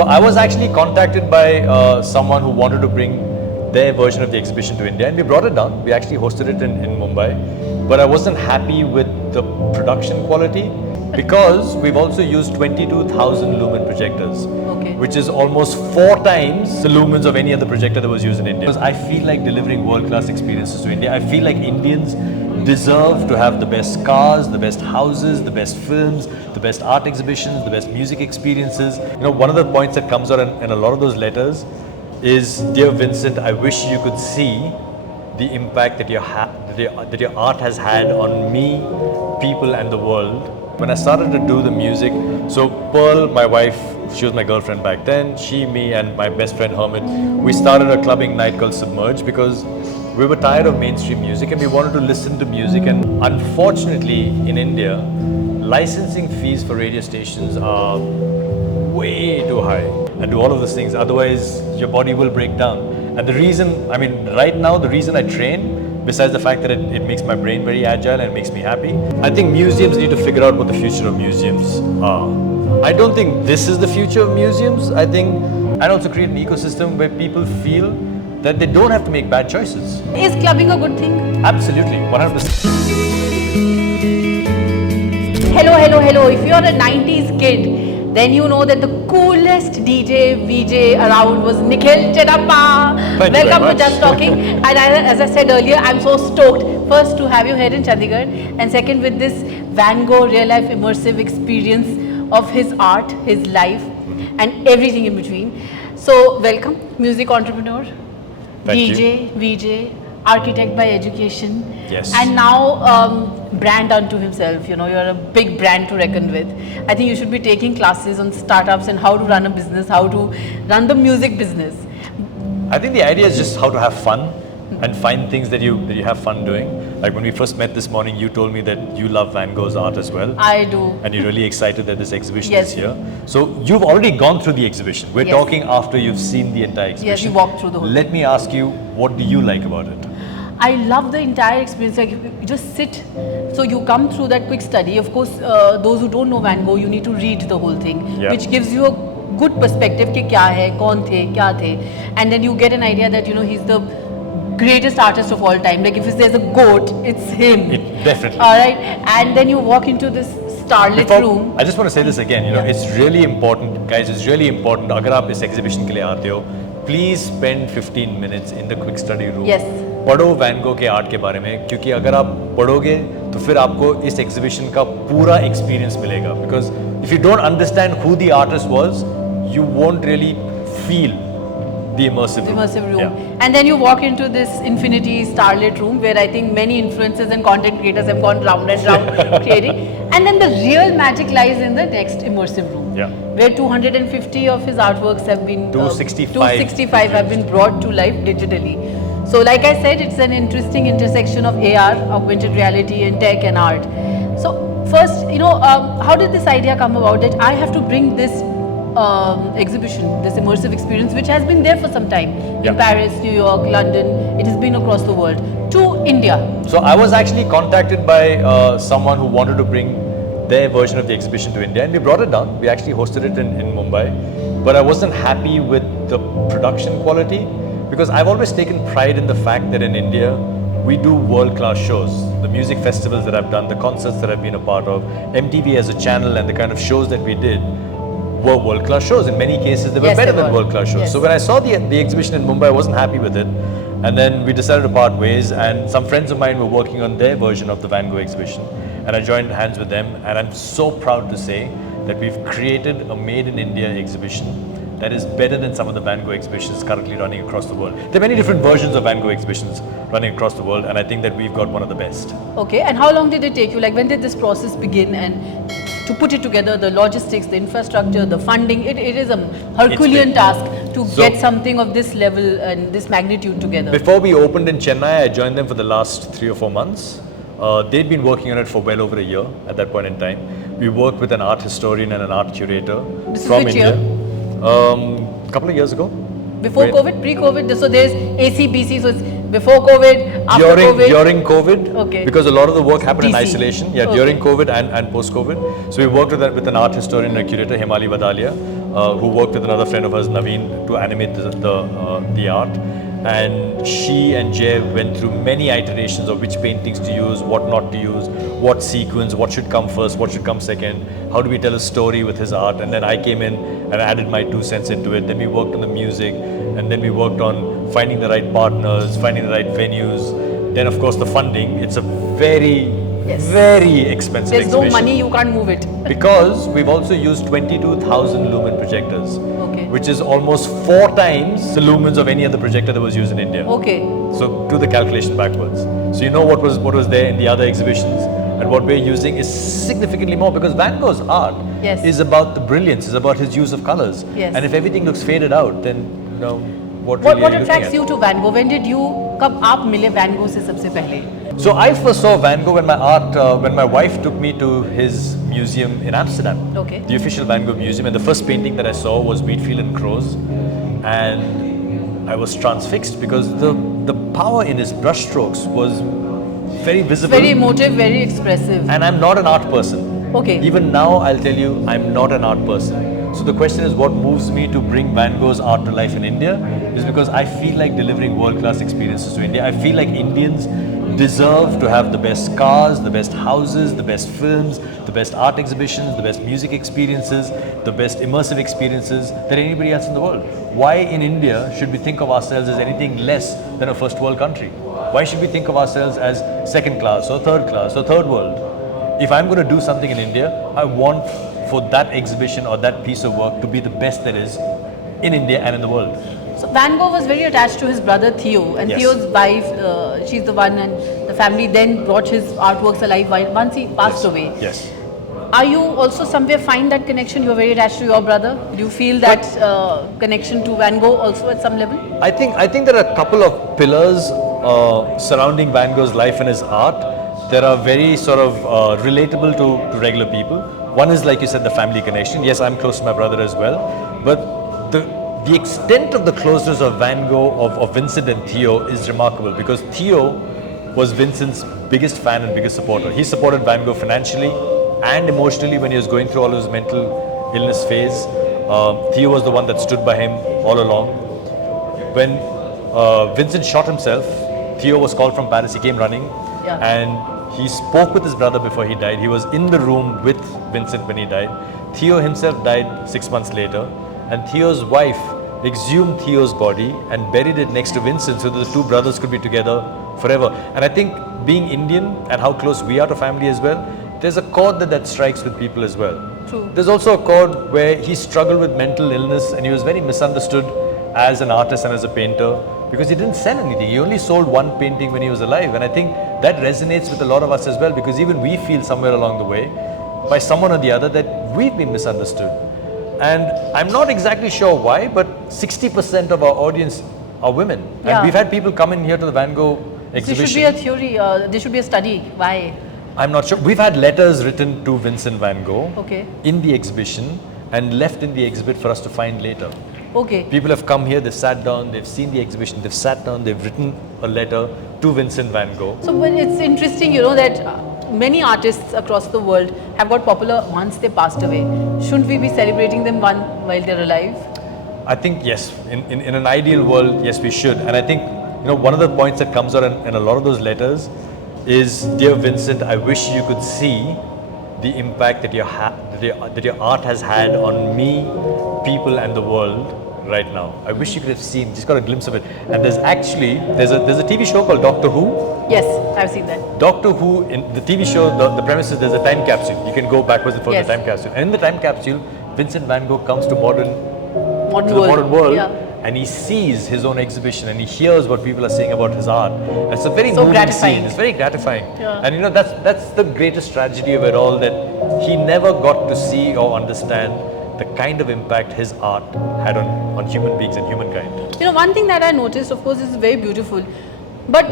So I was actually contacted by someone who wanted to bring their version of the exhibition to India, and we brought it down. We actually hosted it in Mumbai, but I wasn't happy with the production quality because we've also used 22,000 lumen projectors, which is almost 4 times the lumens of any other projector that was used in India. Because I feel like delivering world-class experiences to India. I feel like Indians deserve to have the best cars, the best houses, the best films, the best art exhibitions, the best music experiences. You know, one of the points that comes out in a lot of those letters is, "Dear Vincent, I wish you could see the impact that your art has had on me, people and the world." When I started to do the music, so Pearl, my wife, she was my girlfriend back then, she, me and my best friend Hermit, we started a clubbing night called Submerge because we were tired of mainstream music and we wanted to listen to music. And unfortunately in India, licensing fees for radio stations are way too high, and do all of those things, otherwise your body will break down. And the reason, I mean, right now the reason I train, besides the fact that it makes my brain very agile and makes me happy, I think museums need to figure out what the future of museums are. I don't think this is the future of museums. I think, and also create an ecosystem where people feel that they don't have to make bad choices. Is clubbing a good thing? Absolutely, 100%. Hello. If you're a 90s kid, then you know that the coolest DJ VJ around was Nikhil Chinapa. Welcome to Jastalking. And as I said earlier, I'm so stoked. First to have you here in Chandigarh, and second with this Van Gogh real life immersive experience of his art, his life, and everything in between. So welcome, music entrepreneur, DJ, VJ, architect by education, yes, and now brand unto himself. You know, you're a big brand to reckon with. I think you should be taking classes on startups and how to run a business, how to run the music business. I think the idea is just how to have fun and find things that you have fun doing. Like when we first met this morning, you told me that you love Van Gogh's art as well. I do. And you're really excited that this exhibition is here. So you've already gone through the exhibition. We're talking after you've seen the entire exhibition. Yes, you walked through the whole thing. Let me ask you, what do you like about it? I love the entire experience. Like, you just sit. So you come through that quick study. Of course, those who don't know Van Gogh, you need to read the whole thing, which gives you a good perspective कि क्या है, कौन थे, क्या थे, and then you get an idea that, you know, he's the greatest artist of all time. Like, if there's a goat, it's him. Definitely. All right, and then you walk into this starlit room. I just want to say this again. You know, it's really important, guys. It's really important. अगर आप इस exhibition के लिए आते हो, please spend 15 minutes in the quick study room. Yes. पढ़ो van गो के art के बारे में, क्योंकि अगर आप पढ़ोगे तो फिर आपको इस एग्जीबिशन का पूरा एक्सपीरियंस मिलेगा. Because if you don't understand who the artist was, you won't really feel the immersive room. Yeah. And then you walk into this infinity starlit room where I think many influencers and content creators have gone round and round creating. And then the real magic lies in the next immersive room. Yeah. Where 250 of his artworks have been 265 have been brought to life digitally. So like I said, it's an interesting intersection of AR, augmented reality, and tech and art. So first, you know, how did this idea come about that I have to bring this exhibition, this immersive experience, which has been there for some time in Paris, New York, London, it has been across the world, to India? So I was actually contacted by someone who wanted to bring their version of the exhibition to India, and we brought it down. We actually hosted it in Mumbai, but I wasn't happy with the production quality because I've always taken pride in the fact that in India we do world-class shows. The music festivals that I've done, the concerts that I've been a part of, MTV as a channel, and the kind of shows that we did were world-class shows. In many cases, they were better than world-class shows. Yes. So when I saw the exhibition in Mumbai, I wasn't happy with it. And then we decided to part ways, and some friends of mine were working on their version of the Van Gogh exhibition. And I joined hands with them, and I'm so proud to say that we've created a made-in-India exhibition that is better than some of the Van Gogh exhibitions currently running across the world. There are many different versions of Van Gogh exhibitions running across the world, and I think that we've got one of the best. Okay, and how long did it take you? Like, when did this process begin? And to put it together, the logistics, the infrastructure, the funding, it is a Herculean task to get something of this level and this magnitude together. Before we opened in Chennai, I joined them for the last 3 or 4 months. They'd been working on it for well over a year at that point in time. We worked with an art historian and an art curator from India. A couple of years ago. Before COVID, pre-COVID, so there's ACBC, so it's before COVID, after COVID? During COVID, okay. Because a lot of the work happened in DC. isolation. Yeah, during COVID and post-COVID. So we worked with an art historian and a curator, Hemali, Vadalia. who worked with another friend of hers, Naveen, to animate the art. And she and Jay went through many iterations of which paintings to use, what not to use, what sequence, what should come first, what should come second, how do we tell a story with his art. And then I came in and added my 2 cents into it. Then we worked on the music, and then we worked on finding the right partners, finding the right venues. Then of course the funding. It's a very, very expensive There's exhibition. no money, you can't move it. Because we've also used 22,000 lumen projectors, Okay. which is almost 4 times the lumens of any other projector that was used in India. Okay. So do the calculation backwards. So you know what was there in the other exhibitions, and what we're using is significantly more, because Van Gogh's art is about the brilliance, is about his use of colors. Yes. And if everything looks faded out, then you know what attracts you to Van Gogh? When did you कब आप मिले Van Gogh से सबसे पहले? So I first saw Van Gogh when my wife took me to his museum in Amsterdam, Okay. the official Van Gogh museum, and the first painting that I saw was Wheatfield and Crows, and I was transfixed because the power in his brushstrokes was very visible. Very emotive, very expressive. And I'm not an art person. Okay. Even now, I'll tell you, I'm not an art person. So the question is, what moves me to bring Van Gogh's art to life in India is because I feel like delivering world-class experiences to India. I feel like Indians deserve to have the best cars, the best houses, the best films, the best art exhibitions, the best music experiences, the best immersive experiences than anybody else in the world. Why in India should we think of ourselves as anything less than a first world country? Why should we think of ourselves as second class or third world? If I'm going to do something in India, I want for that exhibition or that piece of work to be the best there is in India and in the world. So Van Gogh was very attached to his brother Theo, and Yes. Theo's wife, she's the one, and the family then brought his artworks alive once he passed away. Yes. Are you also somewhere find that connection? You're very attached to your brother. Do you feel that connection to Van Gogh also at some level? I think there are a couple of pillars surrounding Van Gogh's life and his art that are very sort of relatable to regular people. One is, like you said, the family connection. Yes, I'm close to my brother as well, but the extent of the closeness of Van Gogh, of Vincent and Theo is remarkable, because Theo was Vincent's biggest fan and biggest supporter. He supported Van Gogh financially and emotionally when he was going through all his mental illness phase. Theo was the one that stood by him all along. When Vincent shot himself, Theo was called from Paris. He came running, and he spoke with his brother before he died. He was in the room with Vincent when he died. Theo himself died 6 months later, and Theo's wife exhumed Theo's body and buried it next to Vincent so that the two brothers could be together forever. And I think, being Indian and how close we are to family as well, there's a chord that strikes with people as well. True. There's also a chord where he struggled with mental illness, and he was very misunderstood as an artist and as a painter because he didn't sell anything. He only sold one painting when he was alive, and I think that resonates with a lot of us as well, because even we feel somewhere along the way by someone or the other that we've been misunderstood. And I'm not exactly sure why, but 60% of our audience are women. Yeah. And we've had people come in here to the Van Gogh exhibition. There should be a theory, there should be a study. Why? I'm not sure. We've had letters written to Vincent Van Gogh Okay. in the exhibition and left in the exhibit for us to find later. Okay. People have come here, they've sat down, they've seen the exhibition, they've sat down, they've written a letter to Vincent Van Gogh. So well, it's interesting, that many artists across the world have got popular once they passed away. Shouldn't we be celebrating them while they're alive? I think yes, in an ideal world, yes, we should. And I think one of the points that comes out in a lot of those letters is, dear Vincent, I wish you could see the impact that your art has had on me, people, and the world right now. I wish you could have seen, just got a glimpse of it. And there's a TV show called Doctor Who. Yes, I've seen that. Doctor Who, in the TV show, the premise is there's a time capsule. You can go backwards and forwards in the time capsule. And in the time capsule, Vincent Van Gogh comes to the modern world, and he sees his own exhibition and he hears what people are saying about his art. And it's a very moving scene. It's very gratifying. Yeah. And that's the greatest tragedy of it all, that he never got to see or understand the kind of impact his art had on human beings and humankind. One thing that I noticed, of course, is very beautiful. But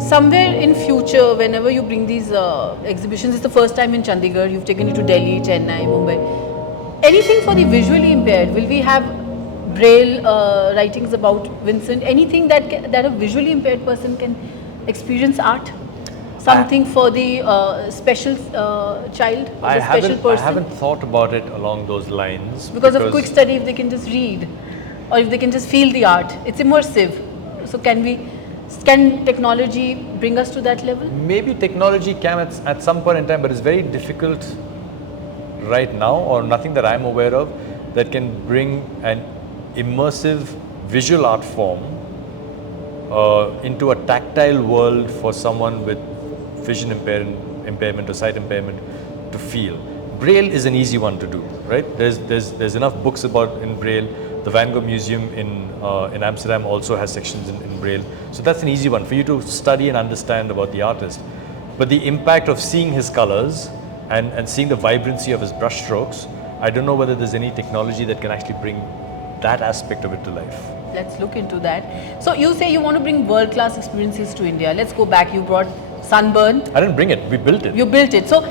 somewhere in future, whenever you bring these exhibitions, it's the first time in Chandigarh, you've taken it to Delhi, Chennai, Mumbai. Anything for the visually impaired? Will we have braille writings about Vincent? Anything that a visually impaired person can experience art? something for the special child, or the special person? I haven't thought about it along those lines. Because of quick study, if they can just read, or if they can just feel the art, it's immersive. So can technology bring us to that level? Maybe technology can at some point in time, but it's very difficult right now, or nothing that I'm aware of, that can bring an immersive visual art form into a tactile world for someone with vision impairment or sight impairment to feel. Braille is an easy one to do, right? There's enough books in Braille. The Van Gogh Museum in Amsterdam also has sections in Braille. So that's an easy one for you to study and understand about the artist. But the impact of seeing his colors and seeing the vibrancy of his brush strokes, I don't know whether there's any technology that can actually bring that aspect of it to life. Let's look into that. So you say you want to bring world-class experiences to India. Let's go back. You brought Sunburn. I didn't bring it. We built it. You built it. So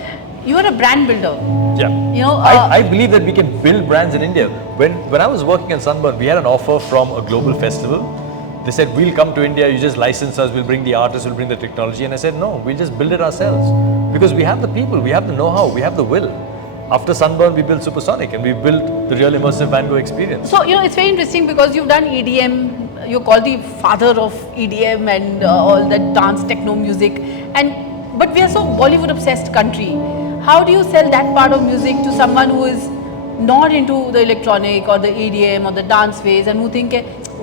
you are a brand builder. Yeah. You know, I believe that we can build brands in India. When I was working in Sunburn, we had an offer from a global festival. They said, we'll come to India, you just license us, we'll bring the artists, we'll bring the technology. And I said, no, we'll just build it ourselves. Because we have the people, we have the know-how, we have the will. After Sunburn, we built Supersonic and we built the real immersive Van Gogh experience. So, it's very interesting because you've done EDM, you're called the father of EDM and all that dance techno music. But we are so Bollywood obsessed country. How do you sell that part of music to someone who is not into the electronic or the EDM or the dance phase and who think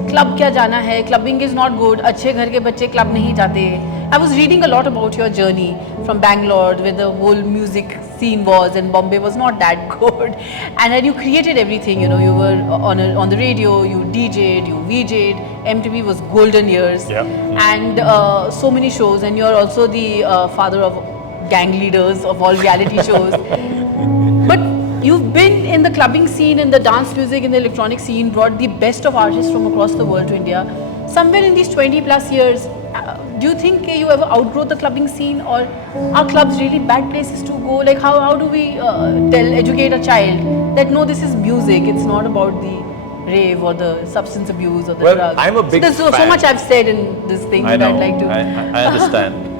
club kya jana hai, clubbing is not good, अच्छे घर के बच्चे club नहीं जाते. I was reading a lot about your journey from Bangalore, where the whole music scene was, and Bombay was not that good. And then you created everything, you were on the radio, you DJ'd, you VJ'd, MTV was golden years. Yeah. And so many shows, and you're also the father of gang leaders of all reality shows. But you've been in the clubbing scene, in the dance music, in the electronic scene, brought the best of artists from across the world to India. Somewhere in these 20 plus years, do you think you ever outgrow the clubbing scene, or are clubs really bad places to go? Like how do we educate a child that no, this is music, it's not about the rave or the substance abuse or the drugs? I'm a big There's so much I've said in this thing I that know, I'd like to. I understand.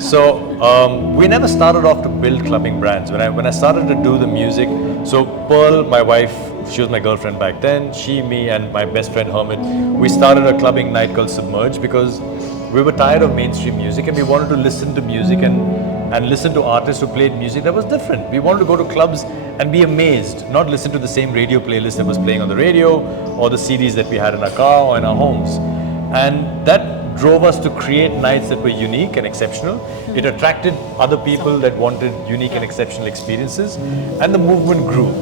So we never started off to build clubbing brands. When I started to do the music, so Pearl, my wife, she was my girlfriend back then, she, me and my best friend Hermit, we started a clubbing night called Submerge because we were tired of mainstream music and we wanted to listen to music and listen to artists who played music that was different. We wanted to go to clubs and be amazed, not listen to the same radio playlist that was playing on the radio or the CDs that we had in our car or in our homes. And that drove us to create nights that were unique and exceptional. It attracted other people that wanted unique and exceptional experiences, and the movement grew.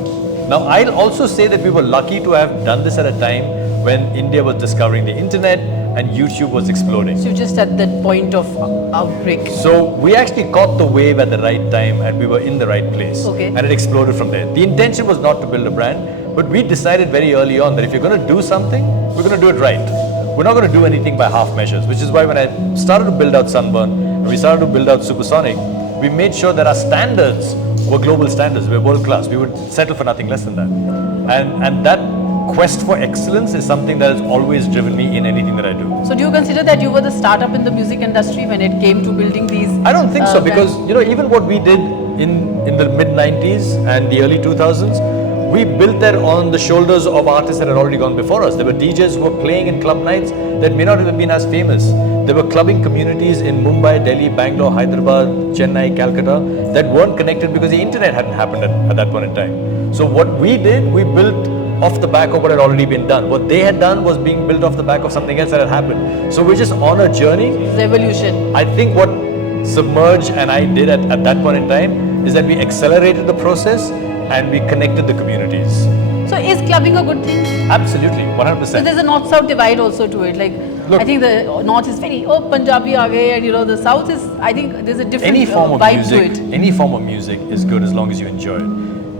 Now, I'll also say that we were lucky to have done this at a time when India was discovering the internet and YouTube was exploding. So just at that point of outbreak. So we actually caught the wave at the right time and we were in the right place. Okay. And it exploded from there. The intention was not to build a brand, but we decided very early on that if you're going to do something, we're going to do it right. We're not going to do anything by half measures, which is why when I started to build out Sunburn, and we started to build out Supersonic, we made sure that our standards were global standards. We were world class. We would settle for nothing less than that. And that quest for excellence is something that has always driven me in anything that I do. So do you consider that you were the startup in the music industry when it came to building these? I don't think so, because even what we did in the mid 90s and the early 2000s, we built that on the shoulders of artists that had already gone before us. There were DJs who were playing in club nights that may not have been as famous. There were clubbing communities in Mumbai, Delhi, Bangalore, Hyderabad, Chennai, Calcutta that weren't connected because the internet hadn't happened at that point in time. So what we did, we built off the back of what had already been done. What they had done was being built off the back of something else that had happened. So we're just on a journey. Revolution. I think what Submerge and I did at that point in time is that we accelerated the process and we connected the communities. So is clubbing a good thing? Absolutely, 100%. So there's a north-south divide also to it. Like, look, I think the north is very, Punjabi aa gaye, and the south is, I think there's a different any form of vibe music, to it. Any form of music is good as long as you enjoy it.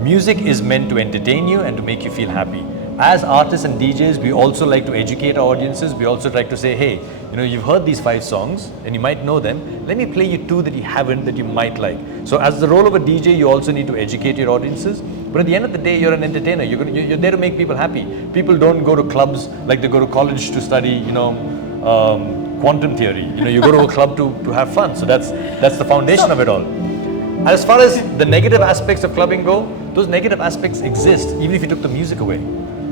Music is meant to entertain you and to make you feel happy. As artists and DJs, we also like to educate our audiences. We also like to say, hey, you've heard these 5 songs and you might know them. Let me play you 2 that you haven't that you might like. So as the role of a DJ, you also need to educate your audiences. But at the end of the day, you're an entertainer. You're there to make people happy. People don't go to clubs like they go to college to study, quantum theory. You go to a club to have fun. So that's the foundation of it all. As far as the negative aspects of clubbing go, those negative aspects exist even if you took the music away.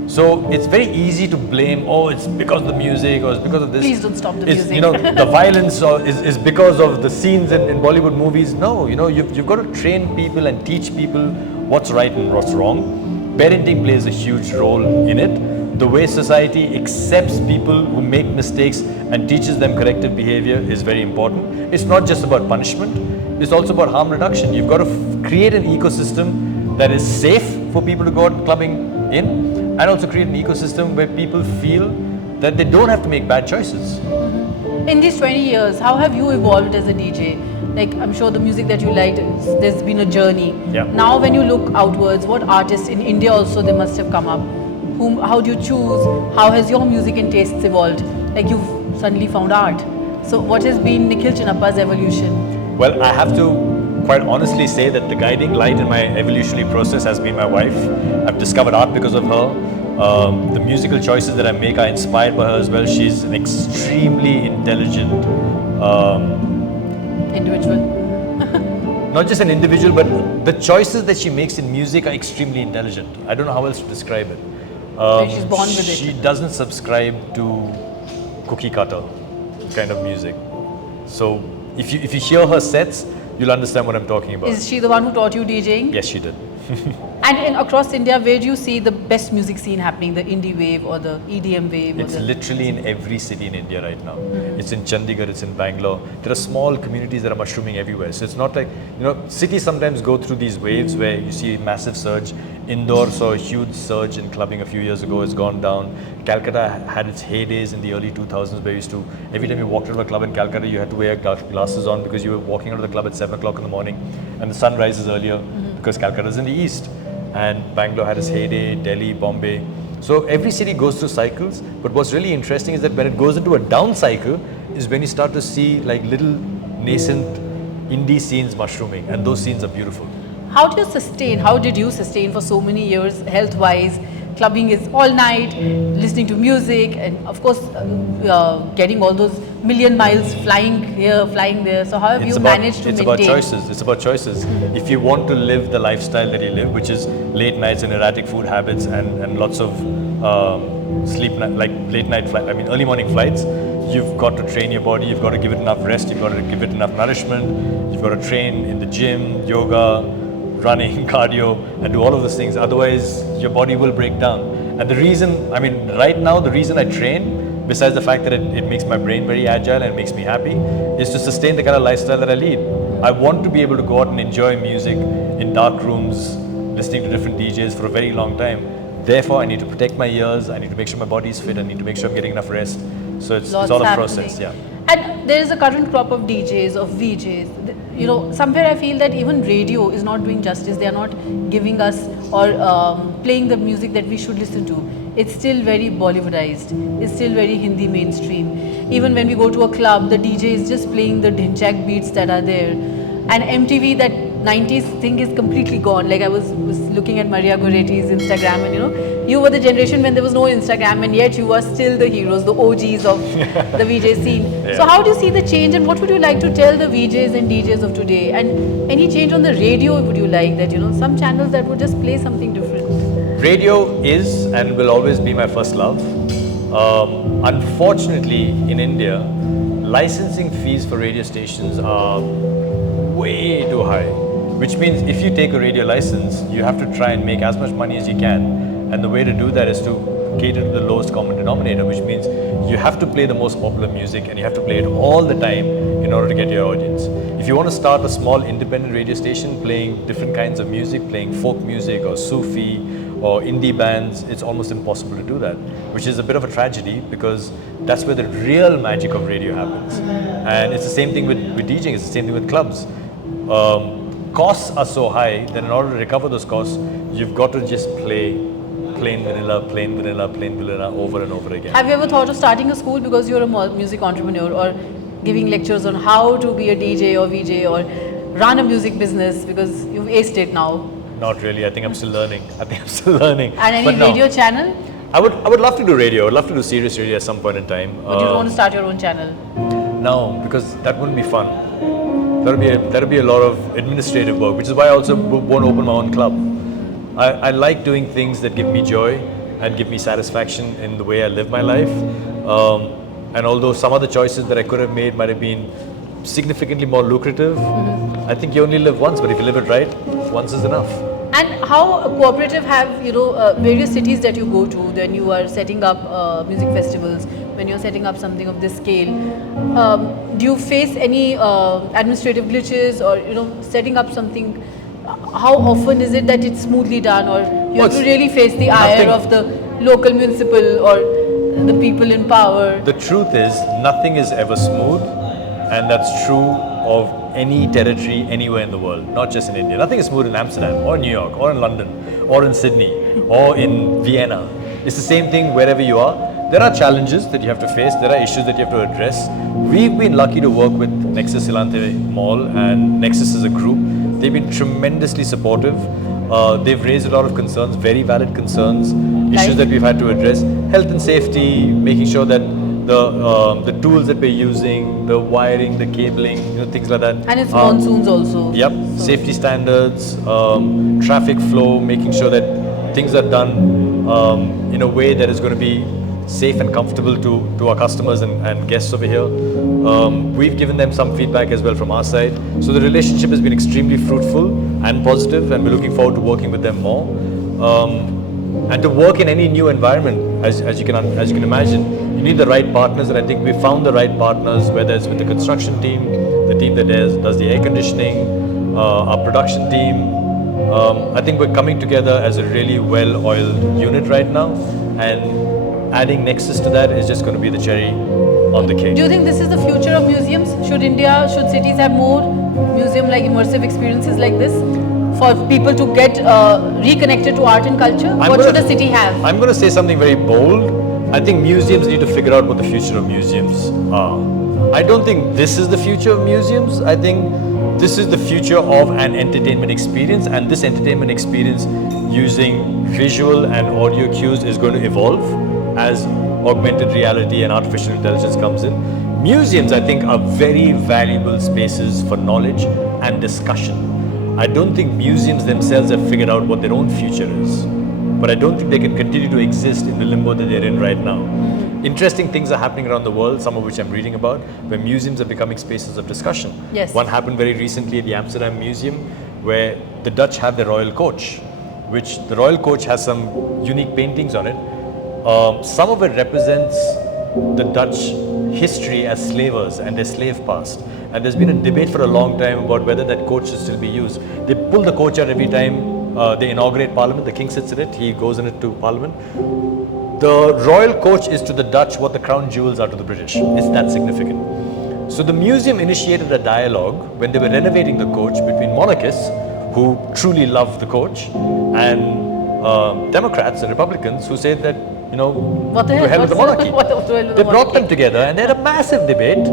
So it's very easy to blame, it's because of the music or it's because of this. Please don't stop the music. The violence is because of the scenes in Bollywood movies. No, you've got to train people and teach people what's right and what's wrong. Parenting plays a huge role in it. The way society accepts people who make mistakes and teaches them corrective behavior is very important. It's not just about punishment. It's also about harm reduction. You've got to create an ecosystem that is safe for people to go out clubbing in, and also create an ecosystem where people feel that they don't have to make bad choices. In these 20 years, how have you evolved as a DJ? Like, I'm sure the music that you liked, there's been a journey. Yeah. Now when you look outwards, what artists in India also they must have come up? How do you choose? How has your music and tastes evolved? Like, you've suddenly found art. So what has been Nikhil Chinapa's evolution? Well, I have to quite honestly say that the guiding light in my evolutionary process has been my wife. I've discovered art because of her. The musical choices that I make are inspired by her as well. She's an extremely intelligent individual. Not just an individual, but the choices that she makes in music are extremely intelligent. I don't know how else to describe it. She's born with it. She doesn't subscribe to cookie cutter kind of music. So if you hear her sets, you'll understand what I'm talking about. Is she the one who taught you DJing? Yes, she did. And across India, where do you see the best music scene happening? The indie wave or the EDM wave? It's literally in every city in India right now. It's in Chandigarh, it's in Bangalore. There are small communities that are mushrooming everywhere. So it's not like, cities sometimes go through these waves where you see a massive surge. Indore saw a huge surge in clubbing a few years ago, it's gone down. Calcutta had its heydays in the early 2000s where every time you walked out of a club in Calcutta, you had to wear glasses on because you were walking out of the club at 7 o'clock in the morning and the sun rises earlier because Calcutta is in the east. And Bangalore had its heyday, Delhi, Bombay. So every city goes through cycles, but what's really interesting is that when it goes into a down cycle is when you start to see like little nascent indie scenes mushrooming, and those scenes are beautiful. How did you sustain for so many years health-wise? Clubbing is all night, listening to music, and of course getting all those million miles flying here, flying there. So how have you managed to maintain? It's about choices. If you want to live the lifestyle that you live, which is late nights and erratic food habits and lots of early morning flights, you've got to train your body, you've got to give it enough rest, you've got to give it enough nourishment, you've got to train in the gym, yoga, running, cardio, and do all of those things. Otherwise, your body will break down. And the reason I train, besides the fact that it makes my brain very agile and makes me happy, is to sustain the kind of lifestyle that I lead. I want to be able to go out and enjoy music in dark rooms, listening to different DJs for a very long time. Therefore, I need to protect my ears, I need to make sure my body is fit, I need to make sure I'm getting enough rest. So it's all a process, yeah. And there is a current crop of DJs, of VJs. Somewhere I feel that even radio is not doing justice. They are not giving us or playing the music that we should listen to. It's still very Bollywoodized. It's still very Hindi mainstream. Even when we go to a club, the DJ is just playing the dhinchak beats that are there. And MTV, that 90s thing is completely gone. Like I was looking at Maria Goretti's Instagram, and you were the generation when there was no Instagram, and yet you are still the heroes, the OGs of the VJ scene. Yeah. So how do you see the change, and what would you like to tell the VJs and DJs of today? And any change on the radio would you like that, some channels that would just play something different? Radio is and will always be my first love. Unfortunately, in India, licensing fees for radio stations are way too high, which means if you take a radio license, you have to try and make as much money as you can, and the way to do that is to cater to the lowest common denominator, which means you have to play the most popular music and you have to play it all the time in order to get your audience. If you want to start a small independent radio station playing different kinds of music, playing folk music or Sufi or indie bands, it's almost impossible to do that, which is a bit of a tragedy because that's where the real magic of radio happens. And it's the same thing with DJing, it's the same thing with clubs. Costs are so high that in order to recover those costs, you've got to just play plain vanilla over and over again. Have you ever thought of starting a school because you're a music entrepreneur, or giving lectures on how to be a DJ or VJ or run a music business because you've aced it now? Not really. I think I'm still learning. And any radio channel? I would love to do radio. I would love to do serious radio at some point in time. But you don't want to start your own channel? No, because that wouldn't be fun. That'll be a lot of administrative work, which is why I also won't open my own club. I like doing things that give me joy and give me satisfaction in the way I live my life. And although some of the choices that I could have made might have been significantly more lucrative, I think you only live once, but if you live it right, once is enough. And how cooperative have various cities that you go to when you are setting up music festivals, when you're setting up something of this scale? Do you face any administrative glitches or setting up something? How often is it that it's smoothly done, or you have to really face the ire of the local municipal or the people in power? The truth is, nothing is ever smooth, and that's true of any territory anywhere in the world, not just in India. Nothing is smooth in Amsterdam or New York or in London or in Sydney or in Vienna. It's the same thing wherever you are. There are challenges that you have to face. There are issues that you have to address. We've been lucky to work with Nexus Ilante Mall, and Nexus is a group. They've been tremendously supportive. They've raised a lot of concerns, very valid concerns, issues that we've had to address. Health and safety, making sure that the tools that we're using, the wiring, the cabling, things like that. And it's monsoons also. Yep, so safety standards, traffic flow, making sure that things are done in a way that is going to be safe and comfortable to our customers and guests over here. We've given them some feedback as well from our side. So the relationship has been extremely fruitful and positive, and we're looking forward to working with them more. And to work in any new environment, as you can imagine, you need the right partners, and I think we found the right partners, whether it's with the construction team, the team that does the air conditioning, our production team. I think we're coming together as a really well-oiled unit right now, and adding Nexus to that is just going to be the cherry on the cake. Do you think this is the future of museums? Should cities have more museum-like immersive experiences like this for people to get reconnected to art and culture? What should a city have? I'm going to say something very bold. I think museums need to figure out what the future of museums are. I don't think this is the future of museums. I think this is the future of an entertainment experience, and this entertainment experience using visual and audio cues is going to evolve as augmented reality and artificial intelligence comes in. Museums, I think, are very valuable spaces for knowledge and discussion. I don't think museums themselves have figured out what their own future is, but I don't think they can continue to exist in the limbo that they're in right now. Interesting things are happening around the world, some of which I'm reading about, where museums are becoming spaces of discussion. Yes. One happened very recently at the Amsterdam Museum, where the Dutch have the royal coach, which the royal coach has some unique paintings on it. Some of it represents the Dutch history as slavers and their slave past. And there's been a debate for a long time about whether that coach should still be used. They pull the coach out every time they inaugurate Parliament. The king sits in it, he goes in it to Parliament. The royal coach is to the Dutch what the crown jewels are to the British. It's that significant. So the museum initiated a dialogue when they were renovating the coach between monarchists who truly love the coach and Democrats and Republicans who say that, what the hell? to hell with the monarchy. They brought them monarchy? together and they had a massive debate,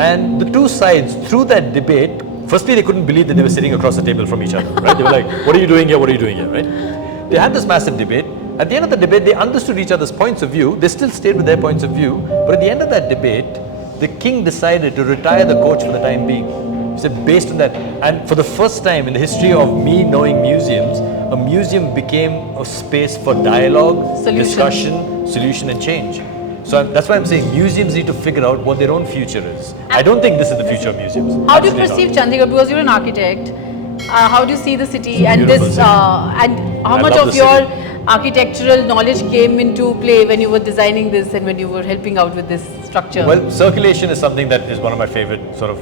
and the two sides, through that debate, firstly they couldn't believe that they were sitting across the table from each other, right? They were like, what are you doing here, what are you doing here, right? They had this massive debate. At the end of the debate, they understood each other's points of view. They still stayed with their points of view, but at the end of that debate, the king decided to retire the coach for the time being. He said, based on that, and for the first time in the history of me knowing museums, a museum became a space for dialogue, discussion, solution and change. So that's why I'm saying museums need to figure out what their own future is. I don't think this is the future of museums. How do you perceive Chandigarh? Because you're an architect. How do you see the city and this city. And how much of your architectural knowledge came into play when you were designing this and when you were helping out with this structure? Well, circulation is something that is one of my favorite sort of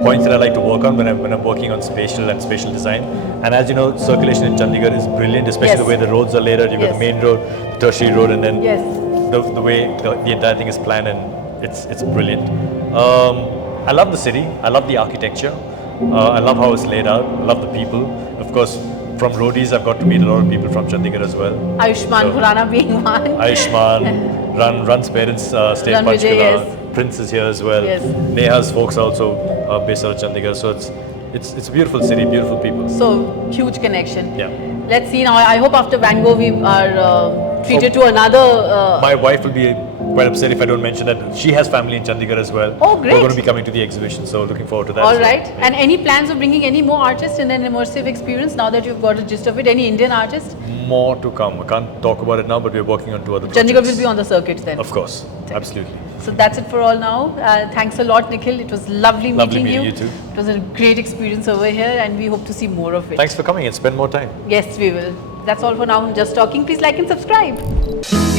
points that I like to work on when I'm working on spatial design. And as you know, circulation in Chandigarh is brilliant, especially the way the roads are laid out. You've got the main road, the tertiary road, and then the way the entire thing is planned, and it's brilliant. I love the city. I love the architecture. I love how it's laid out. I love the people. Of course, from roadies, I've got to meet a lot of people from Chandigarh as well. Ayushman Khurrana being one. Ayushman, Run's parents stay in Panchkula. Prince is here as well. Yes. Neha's folks are also based out of Chandigarh. So it's a beautiful city, beautiful people. So huge connection. Yeah. Let's see now. I hope after Van Gogh we are treated to another. My wife will be quite upset if I don't mention that she has family in Chandigarh as well. Oh, great. We're going to be coming to the exhibition, so looking forward to that. All as well. right. And any plans of bringing any more artists in an immersive experience now that you've got a gist of it? Any Indian artists? More to come. I can't talk about it now, but we're working on 2 other projects. Chandigarh will be on the circuit then. Of course, absolutely. So that's it for all now. Thanks a lot, Nikhil. It was lovely meeting you. You too. It was a great experience over here, and we hope to see more of it. Thanks for coming and spend more time. Yes, we will. That's all for now. Just talking. Please like and subscribe.